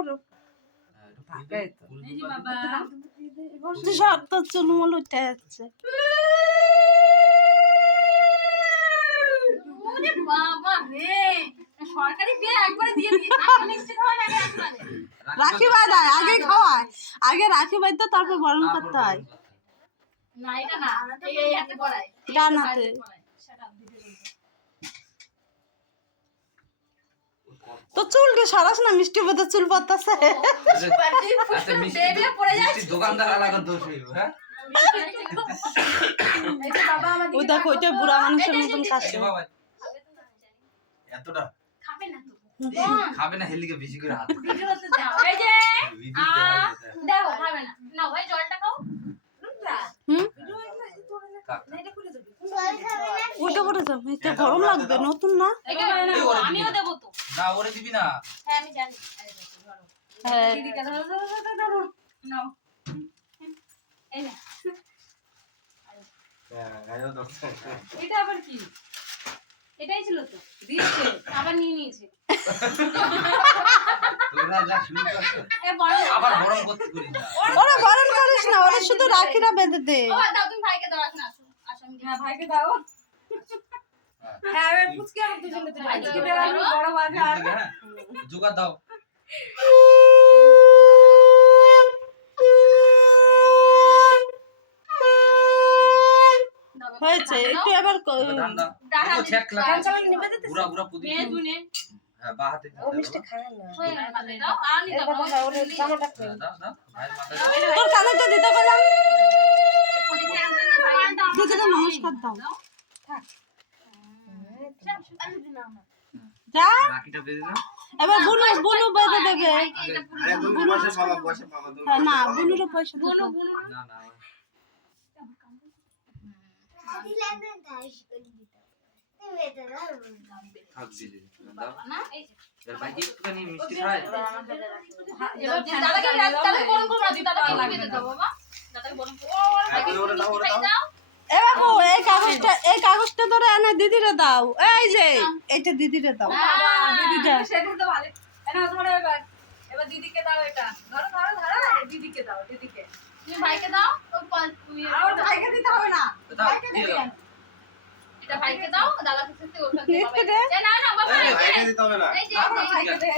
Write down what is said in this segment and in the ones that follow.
পুরো বাবা সব তো চুলমুল উঠে যাচ্ছে। ওরে বাবা রে, সরকারি বিয়ে একবারে দিয়ে দিয়ে মিষ্টি খাওয়া লাগে একবারে। রাখি বাঁধায় আগে খাওয়ায়, আগে রাখি বাঁধতে তারপর বরণ করতে হয়। না এটা না, এই হাতে পড়ায়, ডান হাতে। তো চুলকে সরাস না, মিষ্টি বোধ চুল পড়তেছে। বেবে পড়ে যাচ্ছে। দোকানদার আলাদা দোষ হইব। হ্যাঁ এই যে বাবা আমাদের ওই দেখো ওইটা বুড়া মানুষের মতন কাছে। বাবা এতটা খাবে না তো, খাবে না, হেলিকে বেশি করে হাত ভিডিওতে দাও। এই যে দাও, খাবে না, নাও ভাই জলটা খাও। হুম ওইটা করে যাও, এটা গরম লাগবে, নতুন না। আমিও দেবো তো। না ওরে দিবি না। হ্যাঁ আমি জানি। হ্যাঁ দিদিকে ধরো ধরো ধরো ধরো নাও। এই না, এটা আবার কি? এটাই ছিল তো, দিয়েছে আবার নিয়ে নিয়েছে। তোরা যা শুরু করছ এ বড় আবার গরম করতে করিস না। ওরা বরণ করিস না, ওরা শুধু রাখিরা বেঁধে দে। ও দাও, তুমি ভাইকে দাও, এখন আসো আসো। হ্যাঁ ভাইকে দাও। হ্যাঁ এবার পুচকে আর দুজনে তো আজকে দেওয়া বড় বাজা আর হ্যাঁ জোগাড় দাও। হয়েছে একটু এবার ধান দাও। ডাহা দেখো ছেক লাগা। গান চালানো নিবে দিতে পুরা পুরা পুদি। মেয়ে দুনে হ্যাঁ বাঁ হাতে ও মিষ্টি খায় না। হয়ে গেল, মাথায় দাও আর নি এর দাও। কথা ওরে জামাটা দাও দাও ভাইয়ের মাথায় দাও। তোর কানেরটা দিতে পারলাম। প্রদীপটা আনতে নিয়ে ভাই আনতে দিদিকে নমস্কার দাও। থাক। যা রাখিটা বেঁধে দাও। এবার বুনু বুনু বেঁধে দেবে। আরে তুমি বসে বাবা তুমি। হ্যাঁ না বুনুরও পয়সা দিতে বুনু হবে। বুনু না না থাক দিদি দাও। না এই যে এর ভাই একটুখানি মিষ্টি খায়। এবার দাদাকে দাদাকে বরণ করো না, দাদাকে খেতে দাও বাবা। দাদাকে বরণ করো। ভাইকে মিষ্টি খাই দাও। এ বাবু এই কাগজটা ধরে এনে দিদিরে দাও। এই যে এটা দিদিরে দাও। দিদিটা সেদিন তো ভালো। এনা ধরো এবার দিদিকে দাও এটা। ধরো ধরো ধরো দিদিকে দাও দিদিকে। তুমি ভাইকে দাও, ও তুমি আর ভাইকে দিতে হবে না। দাও ভাইকে দিয়ে দিবি দাও। এটা ভাইকে দাও, দাদাকে খেতে ওখান থেকে লিখতে বাবা। দে। না না বাবা, এই যে দিতে হবে না। এই যে আমার ভাইকে দে।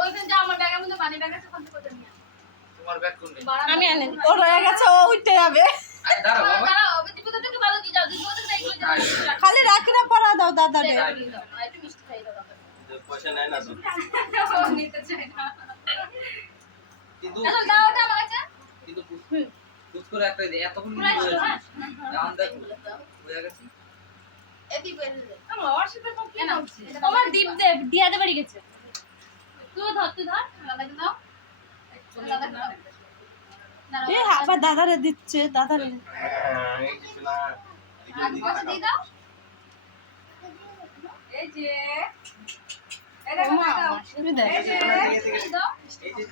ওইখানে যাও, আমার ব্যাগের মধ্যে পানি ব্যাগ আছে, ওখান থেকে ওটা নিয়ে আসো। তোমার ব্যাগ কোন নেই? আমি আনি। ও রয়ে গেছে, ও উঠতে যাবে। আরে দাঁড়াও বাবা। দাঁড়াও, দীপুদাকে ভালো দিয়ে যাও, দীপুদাকে এইগুলো দিয়ে দাও। খালি রাখিরা পরা দাও দাদারে। একটু মিষ্টি খাইয়ে দাও দাদাকে। পয়সা নেয় না তো। ও নিতে চাই না। কিন্তু এখন দাও ওটা আমার কাছে। কিন্তু পুষ করে একটা এতক্ষণ পুরাই ছিল, হ্যাঁ? দাম দেখো হয়ে গেছে। আমার অর্ষিতে তো কি বলছিস? আমার দিয়াতে বাড়ি গেছে। তুই ধর দাদাকে দাও। দাদাকে দাও। এ আবার দাদারে দিচ্ছে, দাদারে। এই কিছু না। পয়সা দিয়ে দাও। এই যে এই দেখো মা দাও। তুমি দেখ। এই যে দাও। এই যে